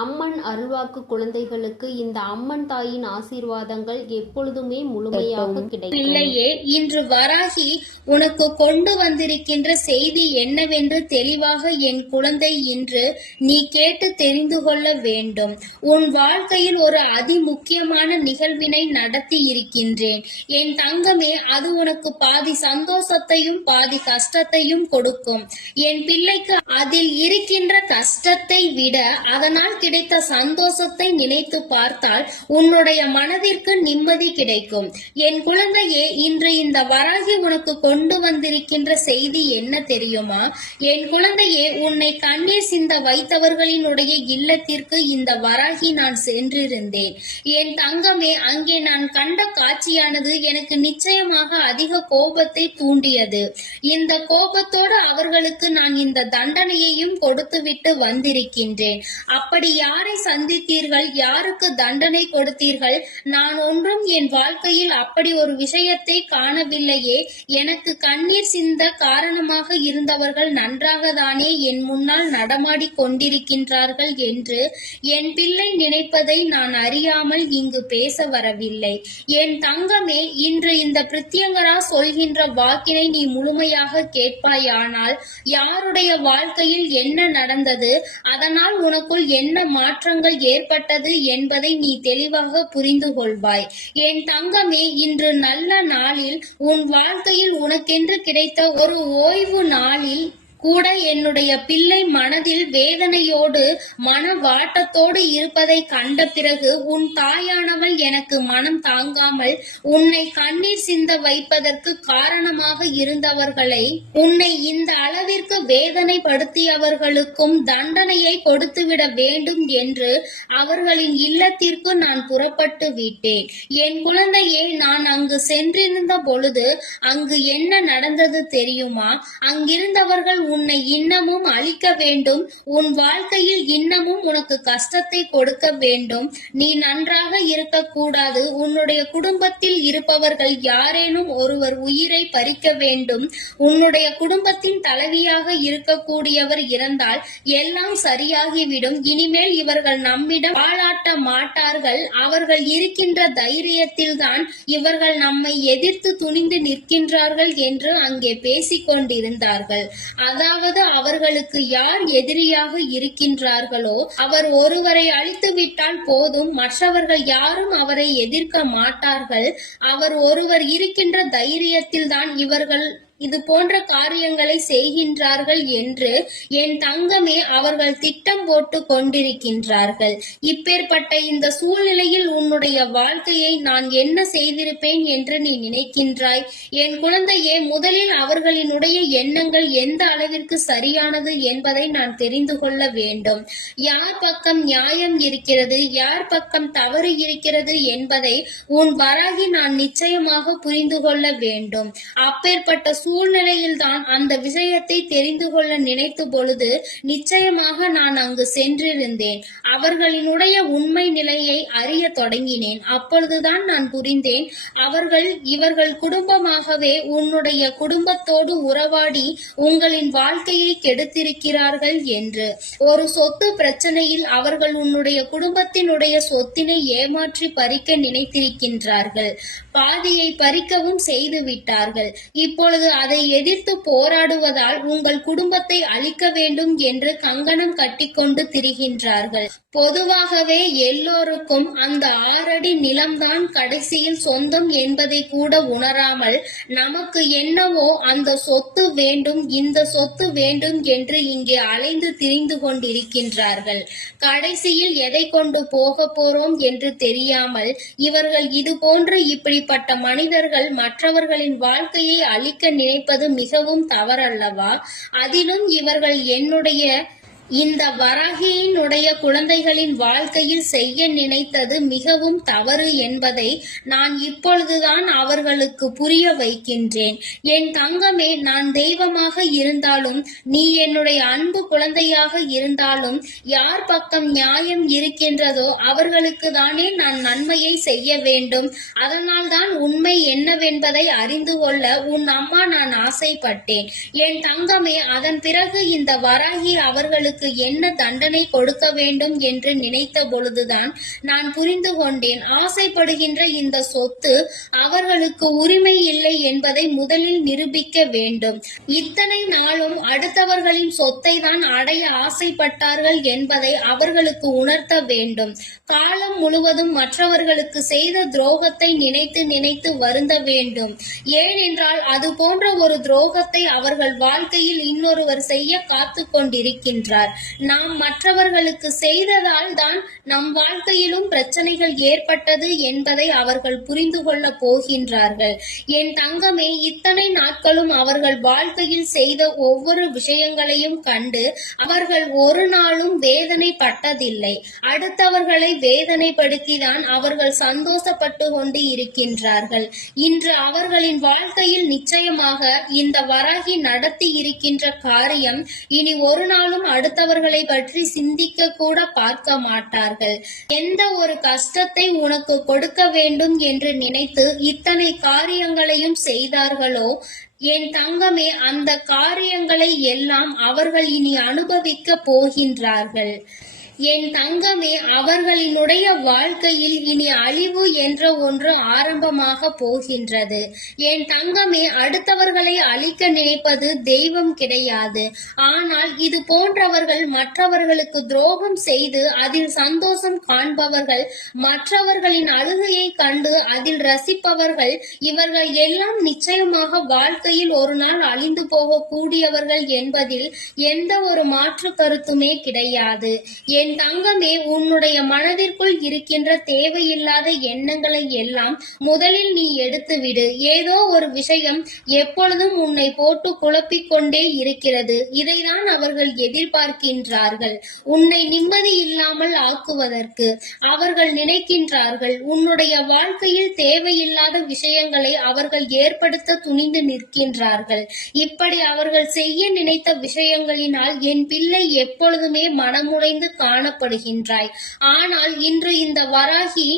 அம்மன் அருள்வாக்கு குழந்தைகளுக்கு இந்த அம்மன் தாயின் ஆசீர்வாதங்கள் எப்பொழுதுமே முழுமையாக கிடைக்கும். பிள்ளையே இன்று வராகி உனக்கு கொண்டு வந்திருக்கின்ற செய்தி என்னவென்று தெளிவாக என் குழந்தை இன்று நீ கேட்டு தெரிந்து கொள்ள வேண்டும். உன் வாழ்க்கையில் ஒரு அதி முக்கியமான நிகழ்வினை நடத்தி இருக்கின்றேன். என் தங்கமே அது உனக்கு பாதி சந்தோஷத்தையும் பாதி கஷ்டத்தையும் கொடுக்கும். என் பிள்ளைக்கு அதில் இருக்கின்ற கஷ்டத்தை விட அதனால் கிடைத்த சந்தோஷத்தை நினைத்து பார்த்தால் உன்னுடைய மனதிற்கு நிம்மதி கிடைக்கும். என் குழந்தையே இன்று இந்த வராகி உனக்கு கொண்டு வந்திருக்கின்ற செய்தி என்ன தெரியுமா? என் குழந்தையே உன்னை கண்ணீர் சிந்த வைத்தவர்களினுடைய இல்லத்திற்கு இந்த வராகி நான் சென்றிருந்தேன். என் தங்கமே அங்கே நான் கண்ட காட்சியானது எனக்கு நிச்சயமாக அதிக கோபத்தை தூண்டியது. இந்த கோபத்தோடு அவர்களுக்கு நான் இந்த தண்டனையையும் கொடுத்துவிட்டு வந்திருக்கின்றேன். அப்படி யாரை சந்தித்தீர்கள்? யாருக்கு தண்டனை கொடுத்தீர்கள்? நான் ஒன்றும் என் வாழ்க்கையில் அப்படி ஒரு விஷயத்தை காணவில்லையே. எனக்கு கண்ணீர் சிந்த காரணமாக இருந்தவர்கள் நன்றாக தானே என் முன்னால் நடமாடி கொண்டிருக்கின்றார்கள் என்று என் பிள்ளை நினைப்பதை நான் அறியாமல் இங்கு பேச வரவில்லை. என் தங்கமே இன்று இந்த பிரித்தியங்கரா சொல்கின்ற வாக்கினை நீ முழுமையாக கேட்பாயானால் யாருடைய வாழ்க்கையில் என்ன நடந்தது? அதனால் உனக்குள் என்ன மாற்றங்கள் ஏற்பட்டது என்பதை நீ தெளிவாக புரிந்து கொள்வாய். என் தங்கமே இன்று நல்ல நாளில் உன் வாழ்க்கையில் உனக்கென்று கிடைத்த ஒரு ஓய்வு நாளில் கூட என்னுடைய பிள்ளை மனதில் வேதனையோடு மன வாட்டத்தோடு இருப்பதை கண்ட பிறகு உன் தாயானவள் எனக்கு மனம் தாங்காமல் உன்னை கண்ணீர் சிந்த வைப்பதற்கு காரணமாக இருந்தவர்களை உன்னை இந்த அளவிற்கு வேதனைப்படுத்தியவர்களுக்கும் தண்டனையை கொடுத்துவிட வேண்டும் என்று அவர்களின் இல்லத்திற்கு நான் புறப்பட்டு விட்டேன். என் குழந்தையே நான் அங்கு சென்றிருந்த பொழுது அங்கு என்ன நடந்தது தெரியுமா? அங்கிருந்தவர்கள் உன்னை இன்னமும் அழிக்க வேண்டும். உன் வாழ்க்கையில் இன்னமும் உனக்கு கஷ்டத்தை கொடுக்க வேண்டும். நீ நன்றாக இருக்கக்கூடாது. உன்னுடைய குடும்பத்தில் இருப்பவர்கள் யாரேனும் ஒருவர் உயிரை பறிக்க வேண்டும். உன்னுடைய குடும்பத்தின் தலைவியாக இருக்கக்கூடியவர் இறந்தால் எல்லாம் சரியாகிவிடும். இனிமேல் இவர்கள் நம்மிடம் பாழாட்ட மாட்டார்கள். அவர்கள் இருக்கின்ற தைரியத்தில் தான் இவர்கள் நம்மை எதிர்த்து துணிந்து நிற்கின்றார்கள் என்று அங்கே பேசிக் கொண்டிருந்தார்கள் அதாவது அவர்களுக்கு யார் எதிரியாக இருக்கின்றார்களோ அவர் ஒருவரை அழித்து விட்டால் போதும் மற்றவர்கள் யாரும் அவரை எதிர்க்க மாட்டார்கள். அவர் ஒருவர் இருக்கின்ற தைரியத்தில் தான் இவர்கள் இது போன்ற காரியங்களை செய்கின்றார்கள் என்று என் தங்கமே அவர்கள் திட்டம் போட்டு கொண்டிருக்கின்றார்கள். இப்பேற்பட்ட இந்த சூழ்நிலையில் உன்னுடைய வாழ்க்கையை நான் என்ன செய்திருப்பேன் என்று நீ நினைக்கின்றாய்? என் குழந்தையே முதலில் அவர்களினுடைய எண்ணங்கள் எந்த அளவிற்கு சரியானது என்பதை நான் தெரிந்து கொள்ள வேண்டும். யார் பக்கம் நியாயம் இருக்கிறது யார் பக்கம் தவறு இருக்கிறது என்பதை உன் வராகி நான் நிச்சயமாக புரிந்து கொள்ள வேண்டும். அப்பேற்பட்ட சூழ்நிலையில்தான் அந்த விஷயத்தை தெரிந்து கொள்ள நினைத்த பொழுது நிச்சயமாக நான் அங்கு சென்றிருந்தேன். அவர்களினுடைய உண்மை நிலையை அறிய தொடங்கினேன். அப்பொழுதுதான் நான் புரிந்தேன் அவர்கள் இவர்கள் குடும்பமாகவே உன்னுடைய குடும்பத்தோடு உறவாடி உங்களின் வாழ்க்கையை கெடுத்திருக்கிறார்கள் என்று. ஒரு சொத்து பிரச்சனையில் அவர்கள் உன்னுடைய குடும்பத்தினுடைய சொத்தினை ஏமாற்றி பறிக்க நினைத்திருக்கின்றார்கள். பாதியை பறிக்கவும் செய்து விட்டார்கள் இப்பொழுது அதை எதிர்த்து போராடுவதால் உங்கள் குடும்பத்தை அழிக்க வேண்டும் என்று கங்கணம் கட்டிக்கொண்டு திரிகின்றார்கள். பொதுவாகவே எல்லோருக்கும் அந்த ஆறடி நிலம்தான் கடைசியில் சொந்தம் என்பதை கூட உணராமல் நமக்கு என்னவோ அந்த சொத்து வேண்டும் இந்த சொத்து வேண்டும் என்று இங்கே அலைந்து திரிந்து கொண்டிருக்கின்றார்கள். கடைசியில் எதை கொண்டு போக போறோம் என்று தெரியாமல் இவர்கள் இது போன்று இப்படிப்பட்ட மனிதர்கள் மற்றவர்களின் வாழ்க்கையை அழிக்க நினைப்பது மிகவும் தவறல்லவா? அதிலும் இவர்கள் என்னுடைய இந்த வராகியினுடைய குழந்தைகளின் வாழ்க்கையில் செய்ய நினைத்தது மிகவும் தவறு என்பதை நான் இப்பொழுதுதான் அவர்களுக்கு புரிய வைக்கின்றேன். என் தங்கமே நான் தெய்வமாக இருந்தாலும் நீ என்னுடைய அன்பு குழந்தையாக இருந்தாலும் யார் பக்கம் நியாயம் இருக்கின்றதோ அவர்களுக்கு தானே நான் நன்மையை செய்ய வேண்டும். அதனால் தான் உண்மை என்னவென்பதை அறிந்து கொள்ள உன் அம்மா நான் ஆசைப்பட்டேன். என் தங்கமே அதன் பிறகு இந்த வராகி அவர்களுக்கு என்ன தண்டனை கொடுக்க வேண்டும் என்று நினைத்த பொழுதுதான் நான் புரிந்து கொண்டேன். ஆசைப்படுகின்ற இந்த சொத்து அவர்களுக்கு உரிமை இல்லை என்பதை முதலில் நிரூபிக்க வேண்டும். இத்தனை நாளும் அடுத்தவர்களின் சொத்தை தான் அடைய ஆசைப்பட்டார்கள் என்பதை அவர்களுக்கு உணர்த்த வேண்டும். காலம் முழுவதும் மற்றவர்களுக்கு செய்த துரோகத்தை நினைத்து நினைத்து வருந்த வேண்டும். ஏனென்றால் அது போன்ற ஒரு துரோகத்தை அவர்கள் வாழ்க்கையில் இன்னொருவர் செய்ய காத்து கொண்டிருக்கின்றார். நாம் மற்றவர்களுக்கு செய்ததால் தான் நம் வாழ்க்கையிலும் பிரச்சனைகள் ஏற்பட்டது என்பதை அவர்கள் புரிந்து கொள்ள போகின்றார்கள். என் தங்கமே இத்தனை நாட்களும் அவர்கள் வாழ்க்கையில் செய்த ஒவ்வொரு விஷயங்களையும் கண்டு அவர்கள் ஒரு நாளும் வேதனைப்பட்டதில்லை. அடுத்தவர்களை வேதனைப்படுத்திதான் அவர்கள் சந்தோஷப்பட்டு கொண்டு இருக்கின்றார்கள். இன்று அவர்களின் வாழ்க்கையில் நிச்சயமாக இந்த வராகி நடத்தி இருக்கின்ற காரியம் இனி ஒரு நாளும் அடுத்தவர்களை பற்றி சிந்திக்க கூட பார்க்க மாட்டார்கள். எந்த ஒரு கஷ்டத்தை உனக்கு கொடுக்க வேண்டும் என்று நினைத்து இத்தனை காரியங்களையும் செய்தார்களோ? என் தங்கமே அந்த காரியங்களை எல்லாம் அவர்கள் இனி அனுபவிக்க போகின்றார்கள். என் தங்கமே அவர்களினுடைய வாழ்க்கையில் இனி அழிவு என்ற ஒன்று ஆரம்பமாக போகின்றது. என் தங்கமே அடுத்தவர்களை அழிக்க நினைப்பது தெய்வம் கிடையாது. ஆனால் இது போன்றவர்கள் மற்றவர்களுக்கு துரோகம் செய்து அதில் சந்தோஷம் காண்பவர்கள் மற்றவர்களின் அழுகையை கண்டு அதில் ரசிப்பவர்கள் இவர்கள் எல்லாம் நிச்சயமாக வாழ்க்கையில் ஒரு நாள் அழிந்து போக கூடியவர்கள் என்பதில் எந்த ஒரு மாற்று கருத்துமே கிடையாது. என் என் தங்கமே உன்னுடைய மனதிற்குள் இருக்கின்ற தேவையில்லாத எண்ணங்களை எல்லாம் முதலில் நீ எடுத்துவிடு. ஏதோ ஒரு விஷயம் எப்பொழுதும் உன்னை போட்டு குழப்பிக் கொண்டே இருக்கிறது. இதைதான் அவர்கள் எதிர்பார்க்கின்றார்கள். உன்னை நிம்மதி இல்லாமல் ஆக்குவதற்கு அவர்கள் நினைக்கின்றார்கள். உன்னுடைய வாழ்க்கையில் தேவையில்லாத விஷயங்களை அவர்கள் ஏற்படுத்த துணிந்து நிற்கின்றார்கள். இப்படி அவர்கள் செய்ய நினைத்த விஷயங்களினால் என் பிள்ளை எப்பொழுதுமே மனமுடைந்து காண காணப்படுகின்றாய். ஆனால் இன்று இந்த வராகி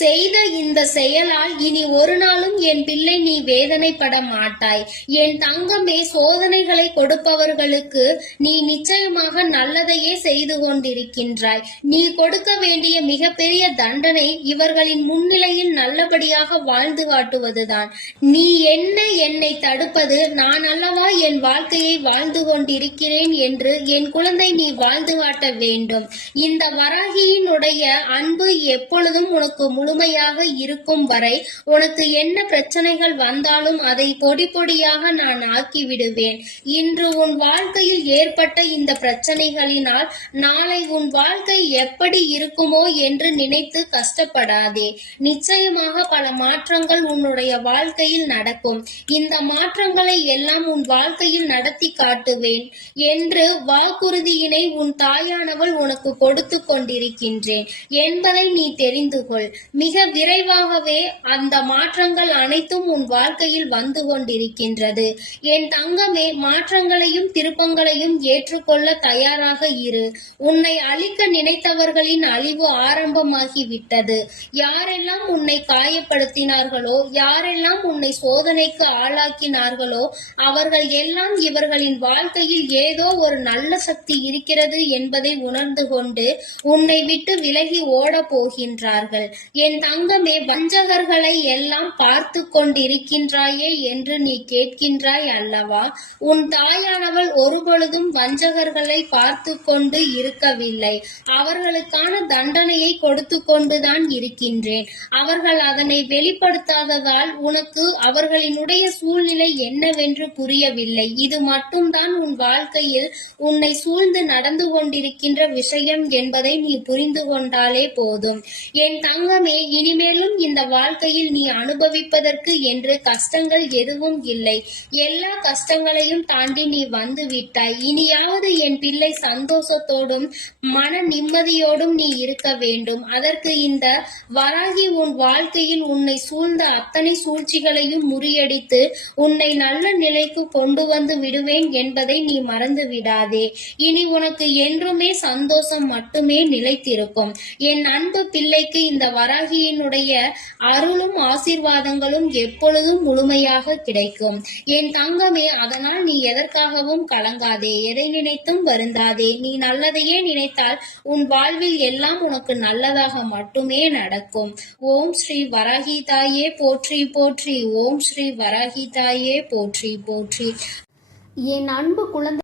செய்த இந்த செயலால் இனி ஒரு நாளும் என் பிள்ளை நீ வேதனைப்பட மாட்டாய். என் தங்கமே சோதனைகளை கொடுப்பவர்களுக்கு நீ நிச்சயமாக நல்லதையே செய்து கொண்டிருக்கின்றாய். நீ கொடுக்க வேண்டிய மிகப்பெரிய தண்டனை இவர்களின் முன்னிலையில் நல்லபடியாக வாழ்ந்து காட்டுவதுதான். நீ என்ன என்னை தடுப்பது? நான் அல்லவா என் வாழ்க்கையை வாழ்ந்து கொண்டிருக்கிறேன் என்று என் குழந்தை நீ வாழ்ந்து காட்ட வேண்டும். இந்த வராகியினுடைய அன்பு எப்பொழுதும் உனக்கு முழுமையாக இருக்கும் வரை உனக்கு என்ன பிரச்சனைகள் வந்தாலும் அதை பொடி பொடியாக நான் ஆக்கி விடுவேன் இன்று உன் வாழ்க்கையில் ஏற்பட்ட இந்த பிரச்சனைகளினால் நாளை உன் வாழ்க்கை எப்படி இருக்குமோ என்று நினைத்து கஷ்டப்படாதே. நிச்சயமாக பல மாற்றங்கள் உன்னுடைய வாழ்க்கையில் நடக்கும். இந்த மாற்றங்களை எல்லாம் உன் வாழ்க்கையில் நடத்தி காட்டுவேன். என்று வாக்குறுதியினை உன் தாயானவள் உனக்கு கொடுத்து கொண்டிருக்கின்றேன். என்பதை நீ தெரிந்து கொள் மிக விரைவாகவே அந்த மாற்றங்கள் அனைத்தும் உன் வாழ்க்கையில் வந்து கொண்டிருக்கின்றது. என் தங்கமே மாற்றங்களையும் திருப்பங்களையும் ஏற்றுக்கொள்ள தயாராக இரு. உன்னை அழிக்க நினைத்தவர்களின் அழிவு ஆரம்பமாகி விட்டது யாரெல்லாம் உன்னை காயப்படுத்தினார்களோ யாரெல்லாம் உன்னை சோதனைக்கு ஆளாக்கினார்களோ அவர்கள் எல்லாம் இவர்களின் வாழ்க்கையில் ஏதோ ஒரு நல்ல சக்தி இருக்கிறது என்பதை உணர்ந்து கொண்டு உன்னை விட்டு விலகி ஓட போகின்றார்கள். என் தங்கமே வஞ்சகர்களை எல்லாம் பார்த்து கொண்டிருக்கின்றாயே என்று நீ கேட்கின்றாய் அல்லவா? உன் தாயானவள் ஒருபொழுதும் வஞ்சகர்களை பார்த்து கொண்டு இருக்கவில்லை. அவர்களுக்கான தண்டனையை கொடுத்து கொண்டுதான் இருக்கின்றேன். அவர்கள் அதனை வெளிப்படுத்தாததால் உனக்கு அவர்களினுடைய சூழ்நிலை சூழ்நிலை என்னவென்று புரியவில்லை. இது மட்டும்தான் உன் வாழ்க்கையில் உன்னை சூழ்ந்து நடந்து கொண்டிருக்கின்ற விஷயம். என்பதை நீ புரிந்து கொண்டாலே போதும். என் தங்கமே இனிமேலும் இந்த வாழ்க்கையில் நீ அனுபவிப்பதற்கு என்று கஷ்டங்கள் எதுவும் இல்லை. எல்லா கஷ்டங்களையும் தாண்டி நீ வந்து விட்டாய் இனியாவது என் பிள்ளை சந்தோஷத்தோடும் மன நிம்மதியோடும் நீ இருக்க வேண்டும். அதற்கு இந்த வராகி உன் வாழ்க்கையில் உன்னை சூழ்ந்த அத்தனை சூழ்ச்சிகளையும் முறியடித்து உன்னை நல்ல நிலைக்கு கொண்டு வந்து விடுவேன் என்பதை நீ மறந்து விடாதே இனி உனக்கு என்றுமே சந்தோஷம் சந்தோஷம் மட்டுமே நிலைத்திருக்கும். என் அன்பு பிள்ளைக்கு இந்த வராகியினுடைய அருளும் ஆசீர்வாதங்களும் எப்பொழுதும் முழுமையாக கிடைக்கும். என் தங்கமே அதனால் நீ எதற்காகவும் கலங்காதே. எதை நினைத்தும் வருந்தாதே. நீ நல்லதையே நினைத்தால் உன் வாழ்வில் எல்லாம் உனக்கு நல்லதாக மட்டுமே நடக்கும். ஓம் ஸ்ரீ வராகி தாயே போற்றி போற்றி. ஓம் ஸ்ரீ வராகி தாயே போற்றி போற்றி. என் அன்பு குழந்தை